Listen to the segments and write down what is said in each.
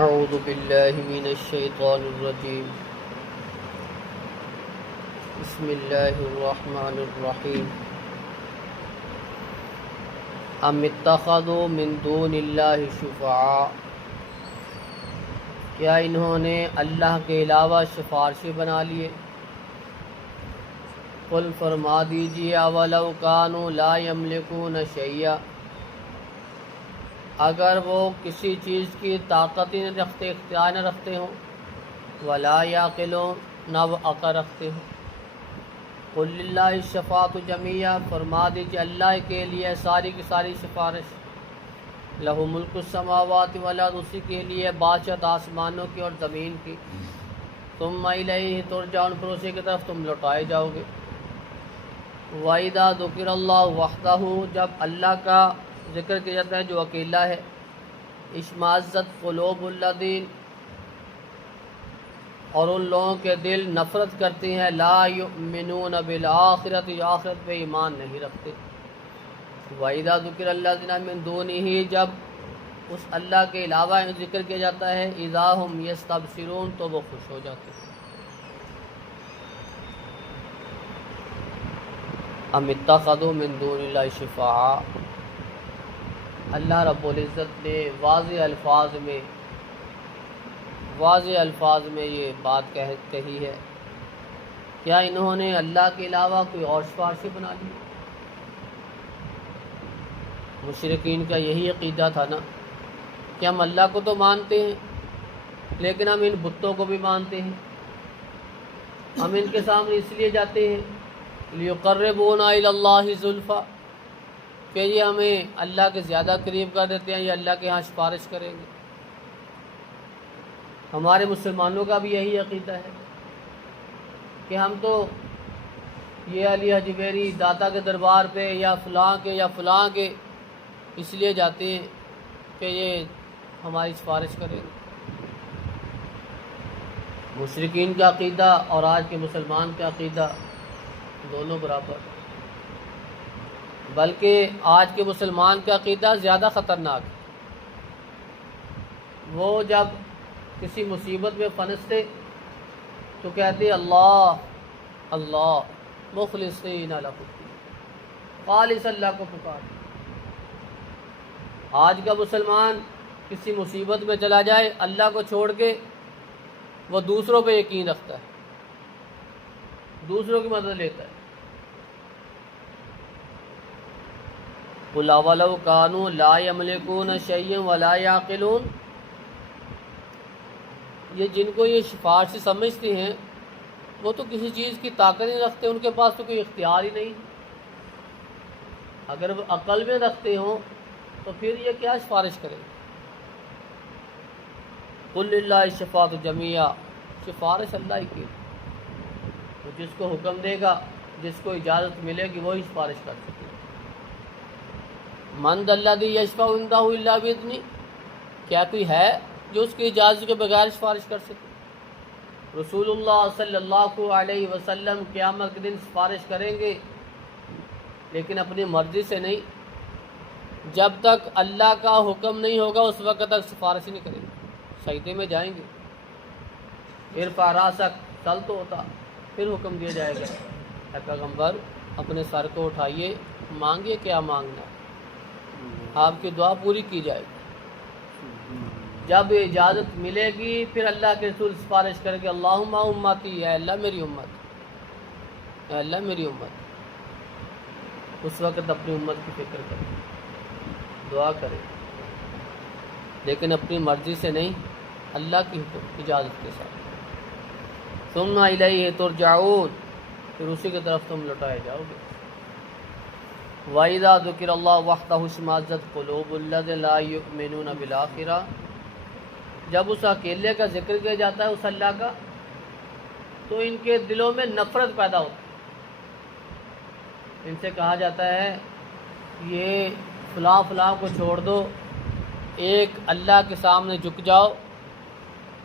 اعوذ باللہ من الشیطان الرجیم بسم اللہ الرحمن الرحیم ام اتخذوا من دون اللہ شفعاء، کیا انہوں نے اللہ کے علاوہ سفارشی بنا لیے؟ قل فرما دیجئے اولو کانوا لا یملکون شیئا، اگر وہ کسی چیز کی طاقت ہی نہ رکھتے، اختیار نہ رکھتے ہوں، ولا یعقلون، نہ وہ عقل رکھتے ہوں۔ قل للہ الشفاعۃ جمیعا، فرما دیجیے اللہ کے لیے ساری کی ساری سفارش، لہ ملک السماوات والارض، اسی کے لیے بادشاہت آسمانوں کی اور زمین کی، ثم الیہ ترجعون، پھر اسی کی طرف تم لوٹائے جاؤ گے۔ وَإِذَا ذُكِرَ اللَّهُ وَحْدَهُ، جب اللہ کا ذکر کیا جاتا ہے جو اکیلا ہے، اشمئزت قلوب الذین، اور ان لوگوں کے دل نفرت کرتے ہیں، لا یؤمنون بالآخرۃ، آخرت پہ ایمان نہیں رکھتے۔ وَإِذَا ذُكِرَ الَّذِينَ مِن دُونِهِ، جب اس اللہ کے علاوہ ذکر کیا جاتا ہے، اذا ہم یستبشرون، تو وہ خوش ہو جاتے ہیں۔ ام اتخذوا من دون اللہ شفعاء، اللہ رب العزت نے واضح الفاظ میں یہ بات کہی ہے، کیا انہوں نے اللہ کے علاوہ کوئی اور سفارشی بنا لی؟ مشرکین کا یہی عقیدہ تھا نا کہ ہم اللہ کو تو مانتے ہیں لیکن ہم ان بتوں کو بھی مانتے ہیں، ہم ان کے سامنے اس لیے جاتے ہیں لیقربونا الی اللہ زلفیٰ، کہ یہ ہمیں اللہ کے زیادہ قریب کر دیتے ہیں، یہ اللہ کے ہاں سفارش کریں گے۔ ہمارے مسلمانوں کا بھی یہی عقیدہ ہے کہ ہم تو یہ علی حجویری داتا کے دربار پہ یا فلاں کے اس لیے جاتے ہیں کہ یہ ہماری سفارش کریں گے۔ مشرکین کا عقیدہ اور آج کے مسلمان کا عقیدہ دونوں برابر، بلکہ آج کے مسلمان کا عقیدہ زیادہ خطرناک ہے۔ وہ جب کسی مصیبت میں پھنستے تو کہتے اللہ اللہ مخلصین لہ الدین، خالص اللہ کو پکارتے۔ آج کا مسلمان کسی مصیبت میں چلا جائے، اللہ کو چھوڑ کے وہ دوسروں پہ یقین رکھتا ہے، دوسروں کی مدد لیتا ہے۔ قل اولو کانوا لا یملکون شیئا ولا یعقلون، یہ جن کو یہ سفارشی سمجھتے ہیں وہ تو کسی چیز کی طاقت نہیں رکھتے، ان کے پاس تو کوئی اختیار ہی نہیں۔ اگر وہ عقل میں رکھتے ہوں تو پھر یہ کیا سفارش کریں؟ قل للہ الشفاعۃ جمیعا، سفارش اللہ ہی کی، تو جس کو حکم دے گا، جس کو اجازت ملے گی، وہی سفارش کر سکے۔ من ذا الذی یشفع عندہ الا باذنہ، کیا کوئی ہے جو اس کی اجازت کے بغیر سفارش کر سکے؟ رسول اللہ صلی اللہ علیہ وسلم قیامت کے دن سفارش کریں گے لیکن اپنی مرضی سے نہیں، جب تک اللہ کا حکم نہیں ہوگا اس وقت تک سفارش نہیں کریں گے۔ سجدے میں جائیں گے، ارفع راسک، سل تو ہوتا، پھر حکم دیا جائے گا اے پیغمبر اپنے سر کو اٹھائیے، مانگیے کیا مانگنا، آپ کی دعا پوری کی جائے گی۔ جب اجازت ملے گی پھر اللہ کے رسول سفارش کریں گے، اللہم امتی، اے اللہ میری امت، اے اللہ میری امت۔ اس وقت اپنی امت کی فکر کریں، دعا کریں، لیکن اپنی مرضی سے نہیں، اللہ کی حکم اجازت کے ساتھ۔ ثم الیہ ترجعون، پھر اسی کی طرف تم لوٹائے جاؤ گے۔ وَإِذَا ذُكِرَ اللَّهُ وَحْدَهُ اشْمَئَزَّتْ قُلُوبُ الَّذِينَ لَا يُؤْمِنُونَ بِالْآخِرَةِ، جب اس اکیلے کا ذکر کیا جاتا ہے، اس اللہ کا، تو ان کے دلوں میں نفرت پیدا ہوتی ہے۔ ان سے کہا جاتا ہے یہ فلاں کو چھوڑ دو، ایک اللہ کے سامنے جھک جاؤ،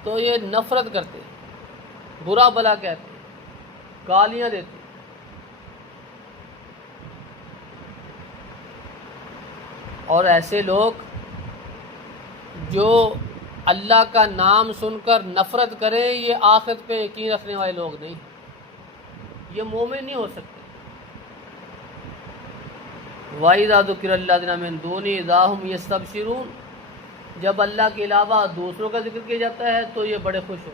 تو یہ نفرت کرتے ہیں، برا بھلا کہتے ہیں، گالیاں دیتے ہیں۔ اور ایسے لوگ جو اللہ کا نام سن کر نفرت کریں، یہ آخرت پہ یقین رکھنے والے لوگ نہیں، یہ مومن نہیں ہو سکتے۔ وَإِذَا ذُكِرَ الَّذِينَ مِن دُونِهِ إِذَا هُمْ يَسْتَبْشِرُونَ، جب اللہ کے علاوہ دوسروں کا ذکر کیا جاتا ہے تو یہ بڑے خوش ہو۔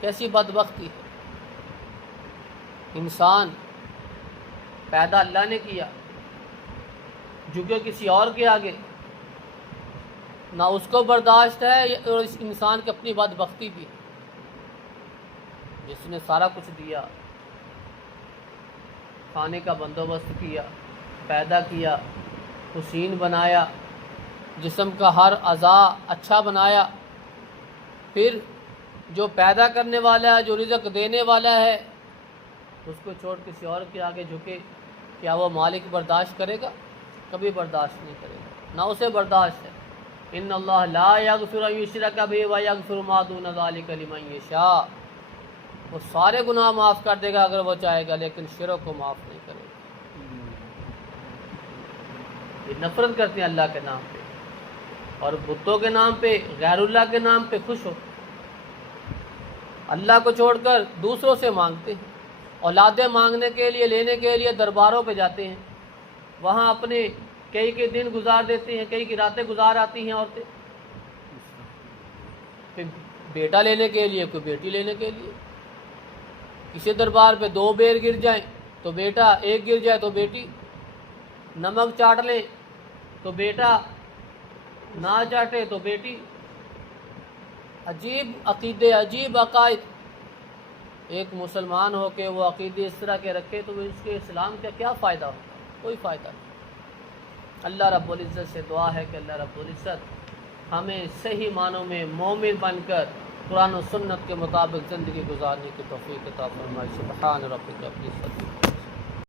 کیسی بدبختی ہے، انسان پیدا اللہ نے کیا، جھکے کسی اور کے آگے، نہ اس کو برداشت ہے اور اس انسان کی اپنی بدبختی بھی، جس نے سارا کچھ دیا، کھانے کا بندوبست کیا، پیدا کیا، حسین بنایا، جسم کا ہر اعضاء اچھا بنایا، پھر جو پیدا کرنے والا ہے، جو رزق دینے والا ہے، اس کو چھوڑ کسی اور کے آگے جھکے، کیا وہ مالک برداشت کرے گا؟ کبھی برداشت نہیں کرے گا، نہ اسے برداشت ہے۔ ان اللہ لا یغفر ان یشرک بہ ویغفر ما دون ذلک لمن یشاء، وہ سارے گناہ معاف کر دے گا اگر وہ چاہے گا، لیکن شرک کو معاف نہیں کرے گا۔ یہ نفرت کرتے ہیں اللہ کے نام پہ، اور بتوں کے نام پہ، غیر اللہ کے نام پہ خوش ہو، اللہ کو چھوڑ کر دوسروں سے مانگتے ہیں، اولادیں مانگنے کے لیے، لینے کے لیے درباروں پہ جاتے ہیں، وہاں اپنے کئی دن گزار دیتے ہیں، کئی راتیں گزار آتی ہیں عورتیں، پھر بیٹا لینے کے لیے، کوئی بیٹی لینے کے لیے، کسی دربار پہ 2 بیر گر جائیں تو بیٹا، 1 گر جائے تو بیٹی، نمک چاٹ لیں تو بیٹا، نہ چاٹے تو بیٹی۔ عجیب عقیدے، عجیب عقائد۔ ایک مسلمان ہو کے وہ عقیدے اس طرح کے رکھے تو اس کے اسلام کا کیا فائدہ ہوگا؟ کوئی فائدہ نہیں۔ اللہ رب العزت سے دعا ہے کہ اللہ رب العزت ہمیں صحیح معنوں میں مومن بن کر قرآن و سنت کے مطابق زندگی گزارنے کی توفیق عطا فرمائے۔ سبحان ربک رب العزت۔